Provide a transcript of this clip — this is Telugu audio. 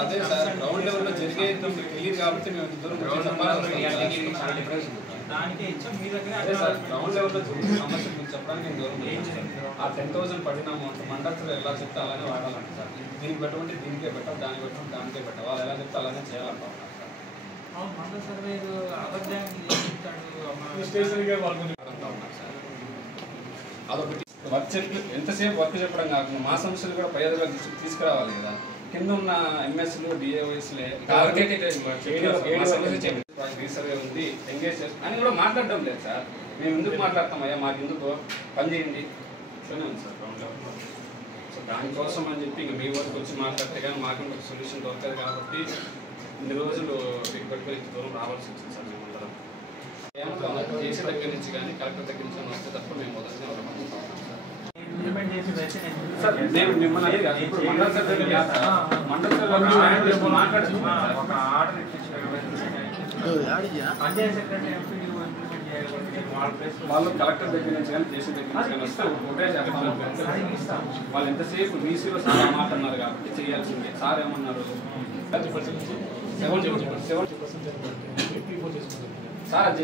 అదే సార్ గ్రౌండ్ లెవెల్లో జరిగే తెలియదు కాబట్టి మేము అదే సార్ గ్రౌండ్ లెవెల్లో జరిగే సమస్యలు మీకు చెప్పడానికి నేను దూరం ఆ 10,000 పడిన అమౌంట్ మండలిలో ఎలా చెప్తే అలానే వాడాలంట సార్. దీనికి పెట్టమంటే దీనికే పెట్టాలి, దానికి పెట్టమంటే దానికే పెట్టాలి, వాళ్ళు ఎలా చెప్తే అలానే చేయాలంట సార్. అదొకటి వర్క్ చెప్పి ఎంతసేపు వర్క్ చెప్పడం కాకుండా మా సమస్యలు కూడా పై అధికారులు తీసుకురావాలి కదా. కింద ఉన్న ఎంఎస్లు డిఏఓఎస్లే రీసర్వే ఉంది ఎంగేజ్ చేస్తాం అని కూడా మాట్లాడడం లేదు సార్. మేము ఎందుకు మాట్లాడతామయ్యా, మాకు ఎందుకు పని చేయండి ఇట్లనే ఉంది సార్ గ్రౌండ్ లెవెల్లో. సో దానికోసం అని చెప్పి ఇంక మీ వరకు వచ్చి మాట్లాడితే కానీ మాకు ఒక సొల్యూషన్ దొరకదు కాబట్టి ఇన్ని రోజులు మీకు పట్టుకొని ఇంత దూరం రావాల్సి వచ్చింది సార్. మేము అందరం ఏమంటాం చేసే దగ్గర నుంచి కానీ కలెక్టర్ దగ్గర నుంచి వస్తే తప్ప మేము మొదటి సార్ నేను మిమ్మల్ని ఇప్పుడు మండల సార్ వాళ్ళు కలెక్టర్ దగ్గర నుంచి కానీ చేసే దగ్గర నుంచి కానీ వస్తే ఒకటే చెప్తాను. వాళ్ళు ఎంతసేపు వీసీలో సార్ మాట్లాడినారు కాబట్టి చేయాల్సిందే. సార్ ఏమన్నారు 70% సార్ అది